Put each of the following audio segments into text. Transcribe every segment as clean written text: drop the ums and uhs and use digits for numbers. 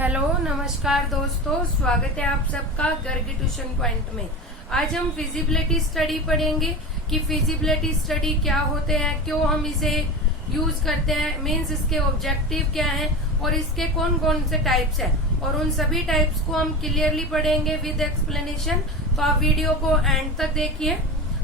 Hello नमस्कार दोस्तों, स्वागत है आप सबका गर्गी ट्यूशन पॉइंट में। आज हम फिजिबिलिटी स्टडी पढ़ेंगे कि फिजिबिलिटी स्टडी क्या होते हैं, क्यों हम इसे यूज करते हैं, मीन्स इसके ऑब्जेक्टिव क्या हैं और इसके कौन कौन से टाइप्स हैं, और उन सभी टाइप्स को हम क्लियरली पढ़ेंगे विद एक्सप्लेनेशन। तो आप वीडियो को एंड तक देखिए।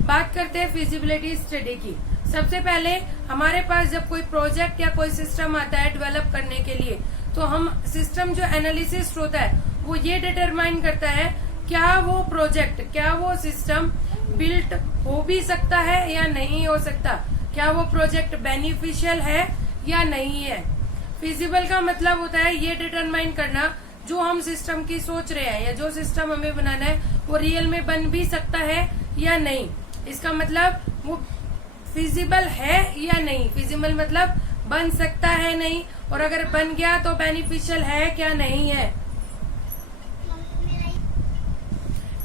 बात करते हैं फिजिबिलिटी स्टडी की। सबसे पहले हमारे पास जब कोई प्रोजेक्ट या कोई सिस्टम आता है डेवलप करने के लिए, तो हम सिस्टम जो एनालिसिस होता है वो ये डिटरमाइन करता है क्या वो प्रोजेक्ट, क्या वो सिस्टम बिल्ट हो भी सकता है या नहीं हो सकता, क्या वो प्रोजेक्ट बेनिफिशियल है या नहीं है। फिजिबल का मतलब होता है ये डिटरमाइन करना जो हम सिस्टम की सोच रहे हैं या जो सिस्टम हमें बनाना है वो रियल में बन भी सकता है या नहीं। इसका मतलब वो फिजिबल है या नहीं। फिजिबल मतलब बन सकता है नहीं, और अगर बन गया तो बेनिफिशियल है क्या नहीं है।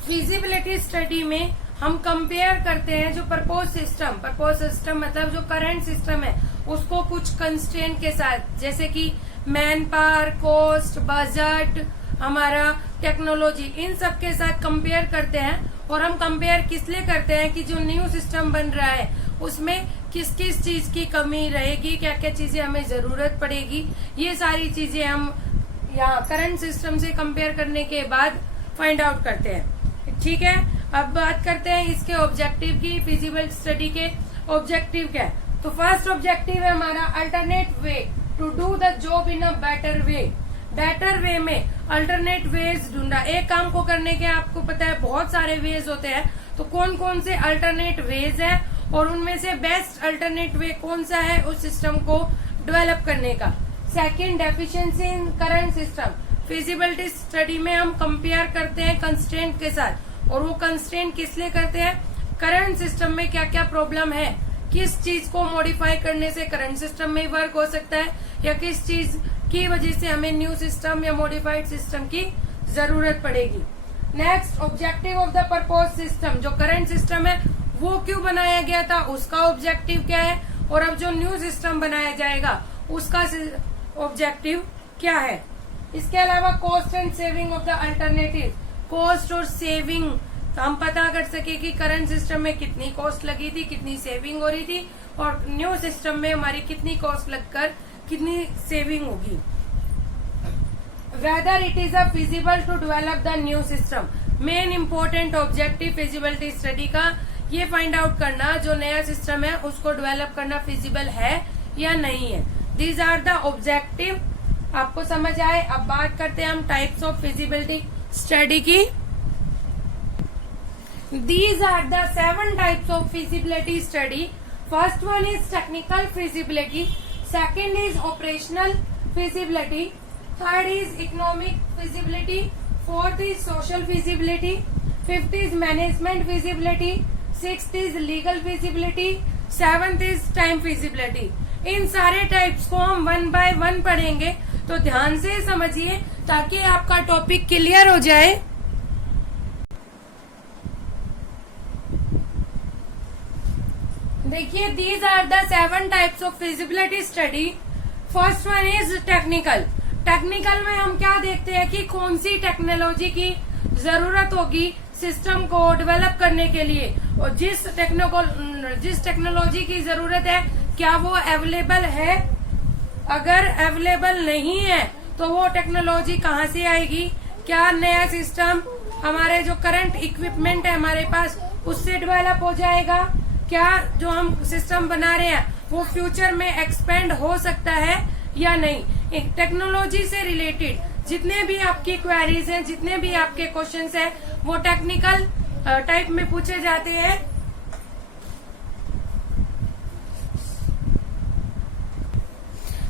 फिजिबिलिटी स्टडी में हम कंपेयर करते हैं जो प्रपोज सिस्टम मतलब जो करंट सिस्टम है उसको कुछ कंस्ट्रेंट के साथ, जैसे कि मैन पावर, कॉस्ट, बजट, हमारा टेक्नोलॉजी, इन सब के साथ कंपेयर करते हैं। और हम कंपेयर किस लिए करते हैं कि जो न्यू सिस्टम बन रहा है उसमें किस किस चीज की कमी रहेगी, क्या क्या चीजें हमें जरूरत पड़ेगी, ये सारी चीजें हम यहाँ करंट सिस्टम से कंपेयर करने के बाद फाइंड आउट करते हैं। ठीक है, अब बात करते हैं इसके ऑब्जेक्टिव की। फिजिबल स्टडी के ऑब्जेक्टिव क्या है? तो फर्स्ट ऑब्जेक्टिव है हमारा alternate way to do the job in a better way. Better way में अल्टरनेट वेज ढूंढा। एक काम को करने के आपको पता है बहुत सारे वेज होते हैं, तो कौन कौन से अल्टरनेट वेज है और उनमें से बेस्ट अल्टरनेट वे कौन सा है उस सिस्टम को डेवलप करने का। Second, deficiency in current system. Feasibility study में हम कंपेयर करते हैं कंस्ट्रेंट के साथ, और वो कंस्ट्रेंट किस लिए करते हैं, करंट सिस्टम में क्या क्या प्रॉब्लम है, किस चीज को मॉडिफाई करने से करंट सिस्टम में वर्क हो सकता है, या किस चीज की वजह से हमें न्यू सिस्टम या मॉडिफाइड सिस्टम की जरूरत पड़ेगी। Next, objective of the propose system. जो करंट सिस्टम है वो क्यों बनाया गया था, उसका ऑब्जेक्टिव क्या है, और अब जो न्यू सिस्टम बनाया जाएगा उसका ऑब्जेक्टिव क्या है। इसके अलावा cost and saving of the alternative. Cost और सेविंग हम पता कर सके कि करंट सिस्टम में कितनी कॉस्ट लगी थी, कितनी सेविंग हो रही थी, और न्यू सिस्टम में हमारी कितनी कॉस्ट लगकर कितनी सेविंग होगी। Whether it is a feasible to develop the new system. Main important objective feasibility study का ये फाइंड आउट करना जो नया सिस्टम है उसको डेवलप करना फिजिबल है या नहीं है। These are the objective. आपको समझ आए। अब बात करते हैं हम टाइप्स ऑफ फिजिबिलिटी स्टडी की। These are the 7 types of feasibility study. First one is technical feasibility. Second is operational feasibility. Third is economic feasibility. Fourth is social feasibility. Fifth is management feasibility. Sixth is legal feasibility. Seventh is time feasibility. इन सारे types को हम 1 by 1 पढ़ेंगे, तो ध्यान से समझिए ताकि आपका टॉपिक क्लियर हो जाए। देखिए, these are the 7 types of feasibility study. First one is technical. Technical में हम क्या देखते हैं कि कौन सी टेक्नोलॉजी की जरूरत होगी सिस्टम को डेवलप करने के लिए, और जिस टेक्नोलॉजी की जरूरत है क्या वो अवेलेबल है। अगर अवेलेबल नहीं है तो वो टेक्नोलॉजी कहाँ से आएगी। क्या नया सिस्टम हमारे जो करंट इक्विपमेंट है हमारे पास उससे डेवलप हो जाएगा, क्या जो हम सिस्टम बना रहे हैं वो फ्यूचर में एक्सपेंड हो सकता है या नहीं। एक टेक्नोलॉजी से रिलेटेड जितने भी आपकी क्वेरीज हैं, जितने भी आपके क्वेश्चंस हैं, वो टेक्निकल टाइप में पूछे जाते हैं।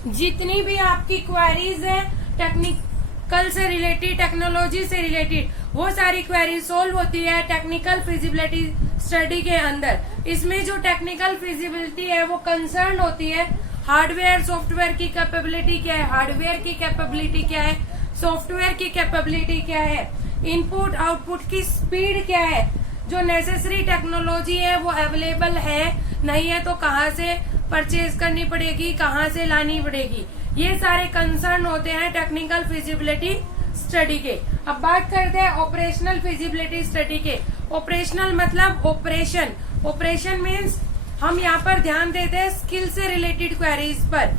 जितनी भी आपकी क्वेरीज है टेक्निकल से रिलेटेड, टेक्नोलॉजी से रिलेटेड, वो सारी क्वेरी सोल्व होती है टेक्निकल फिजिबिलिटी स्टडी के अंदर। इसमें जो टेक्निकल फिजिबिलिटी है वो कंसर्न होती है हार्डवेयर सॉफ्टवेयर की कैपेबिलिटी क्या है, हार्डवेयर की कैपेबिलिटी क्या है, सॉफ्टवेयर की कैपेबिलिटी क्या है, इनपुट आउटपुट की स्पीड क्या है, जो नेसेसरी टेक्नोलॉजी है वो अवेलेबल है नहीं है तो कहाँ से परचेज करनी पड़ेगी, कहाँ से लानी पड़ेगी, ये सारे कंसर्न होते हैं टेक्निकल फिजिबिलिटी स्टडी के। अब बात करते हैं ऑपरेशनल फिजिबिलिटी स्टडी के। ऑपरेशनल मतलब ऑपरेशन। ऑपरेशन मीन्स हम यहाँ पर ध्यान देते हैं स्किल से रिलेटेड क्वेरीज पर।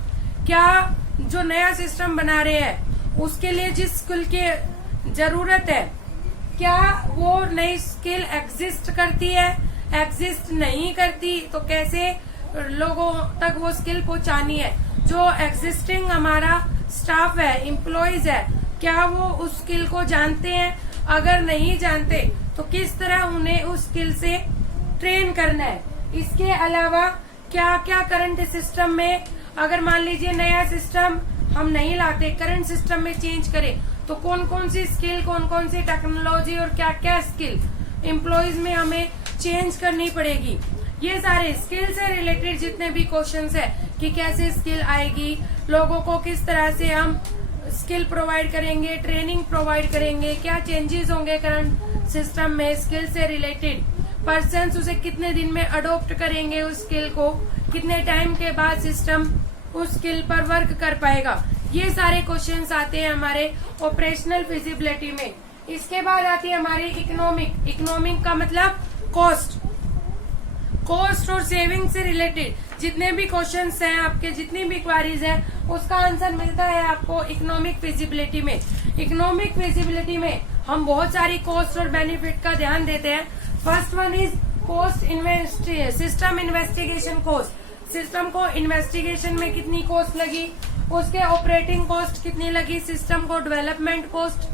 क्या जो नया सिस्टम बना रहे हैं उसके लिए जिस स्किल की जरूरत है, क्या वो नई स्किल एग्जिस्ट करती है, एग्जिस्ट नहीं करती, तो कैसे लोगों तक वो स्किल पहुंचानी है। जो एग्जिस्टिंग हमारा स्टाफ है, एम्प्लॉयज है, क्या वो उस स्किल को जानते हैं, अगर नहीं जानते तो किस तरह उन्हें उस स्किल से ट्रेन करना है। इसके अलावा क्या क्या करंट सिस्टम में, अगर मान लीजिए नया सिस्टम हम नहीं लाते, करंट सिस्टम में चेंज करें, तो कौन कौन सी स्किल, कौन कौन सी टेक्नोलॉजी और क्या क्या स्किल एम्प्लॉयज में हमें चेंज करनी पड़ेगी। ये सारे स्किल से रिलेटेड जितने भी क्वेश्चंस है कि कैसे स्किल आएगी, लोगों को किस तरह से हम स्किल प्रोवाइड करेंगे, ट्रेनिंग प्रोवाइड करेंगे, क्या चेंजेस होंगे करंट सिस्टम में स्किल से रिलेटेड, पर्सन्स उसे कितने दिन में अडॉप्ट करेंगे उस स्किल को, कितने टाइम के बाद सिस्टम उस स्किल पर वर्क कर पाएगा। ये सारे क्वेश्चंस आते हैं हमारे ऑपरेशनल फिजिबिलिटी में। इसके बाद आती है हमारी इकोनॉमिक। इकोनॉमिक का मतलब कॉस्ट। कॉस्ट और सेविंग से रिलेटेड जितने भी क्वेश्चंस हैं आपके, जितनी भी क्वेरीज हैं, उसका आंसर मिलता है आपको इकोनॉमिक फिजिबिलिटी में। इकोनॉमिक फिजिबिलिटी में हम बहुत सारी कॉस्ट और बेनिफिट का ध्यान देते हैं। First one is cost system investigation cost. System को इन्वेस्टिगेशन में कितनी कॉस्ट लगी, उसके ऑपरेटिंग कॉस्ट कितनी लगी, सिस्टम को डेवलपमेंट कॉस्ट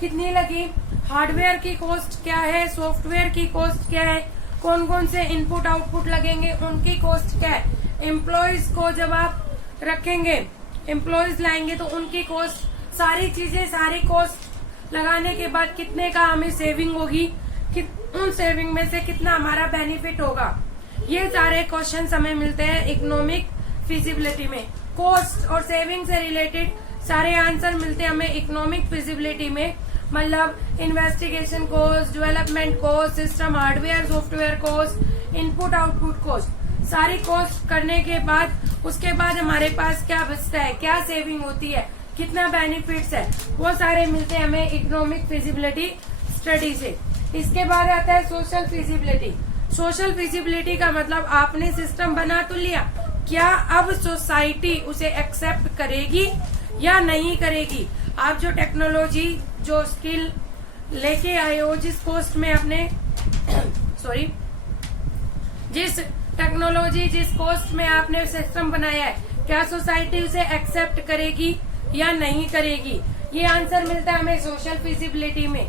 कितनी लगी, हार्डवेयर की कॉस्ट क्या है, सॉफ्टवेयर की कॉस्ट क्या है, कौन कौन से इनपुट आउटपुट लगेंगे, उनकी कॉस्ट क्या है, एम्प्लॉयज को जब आप रखेंगे, एम्प्लॉयज लाएंगे तो उनकी कॉस्ट, सारी चीजें, सारी कॉस्ट लगाने के बाद कितने का हमें सेविंग होगी, उन सेविंग में से कितना हमारा बेनिफिट होगा। ये सारे क्वेश्चंस हमें मिलते हैं इकोनॉमिक फिजिबिलिटी में। कॉस्ट और सेविंग से रिलेटेड सारे आंसर मिलते हैं हमें इकोनॉमिक फिजिबिलिटी में। मतलब investigation cost, development cost, system hardware software cost, input output cost, सारी कॉस्ट करने के बाद उसके बाद हमारे पास क्या बचता है, क्या सेविंग होती है, कितना बेनिफिट्स है, वो सारे मिलते हैं हमें इकोनॉमिक फिजिबिलिटी स्टडी से। इसके बाद आता है सोशल फिजिबिलिटी। सोशल फिजिबिलिटी का मतलब आपने सिस्टम बना तो लिया, क्या अब सोसाइटी उसे एक्सेप्ट करेगी या नहीं करेगी। आप जो टेक्नोलॉजी, जो स्किल लेके आए हो, जिस कॉस्ट में आपने जिस टेक्नोलॉजी, जिस कॉस्ट में आपने सिस्टम बनाया है, क्या सोसाइटी उसे एक्सेप्ट करेगी या नहीं करेगी। ये आंसर मिलता है हमें सोशल फिजिबिलिटी में।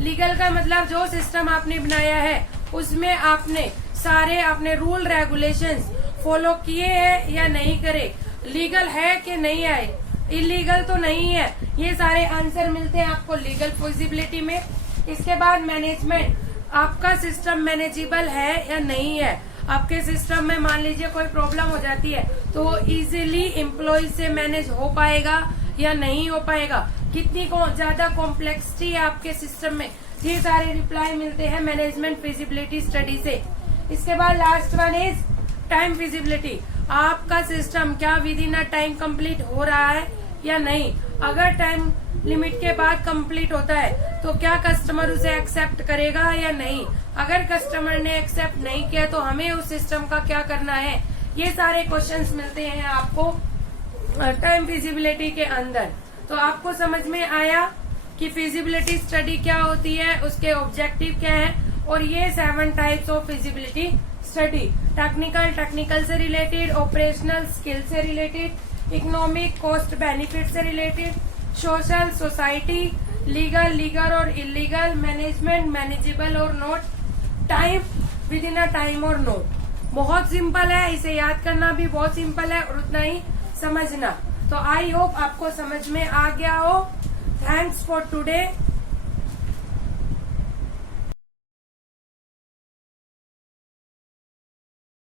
लीगल का मतलब जो सिस्टम आपने बनाया है उसमें आपने सारे अपने रूल रेगुलेशंस फॉलो किए हैं या नहीं करे, लीगल है कि नहीं है, इलीगल तो नहीं है। ये सारे आंसर मिलते हैं आपको लीगल फिजिबिलिटी में। इसके बाद मैनेजमेंट, आपका सिस्टम मैनेजेबल है या नहीं है। आपके सिस्टम में मान लीजिए कोई प्रॉब्लम हो जाती है तो इजीली एम्प्लॉय से मैनेज हो पाएगा या नहीं हो पाएगा, कितनी ज्यादा कॉम्प्लेक्सिटी है आपके सिस्टम में। ये सारे रिप्लाई मिलते हैं मैनेजमेंट फिजिबिलिटी स्टडी से। इसके बाद last one is time feasibility. आपका सिस्टम क्या with in a time complete हो रहा है या नहीं। अगर टाइम लिमिट के बाद कंप्लीट होता है तो क्या कस्टमर उसे एक्सेप्ट करेगा या नहीं। अगर कस्टमर ने एक्सेप्ट नहीं किया तो हमें उस सिस्टम का क्या करना है। ये सारे क्वेश्चंस मिलते हैं आपको टाइम फिजिबिलिटी के अंदर। तो आपको समझ में आया कि फिजिबिलिटी स्टडी क्या होती है, उसके ऑब्जेक्टिव क्या है, और ये 7 types of feasibility study. Technical से रिलेटेड, ऑपरेशनल स्किल से रिलेटेड, इकोनॉमिक कॉस्ट बेनिफिट से रिलेटेड, सोशल सोसाइटी, लीगल और इलीगल, मैनेजमेंट मैनेजेबल और not, time with in a time और नॉट। बहुत सिंपल है, इसे याद करना भी बहुत सिंपल है और उतना ही समझना। तो आई होप आपको समझ में आ गया हो। Thanks for today.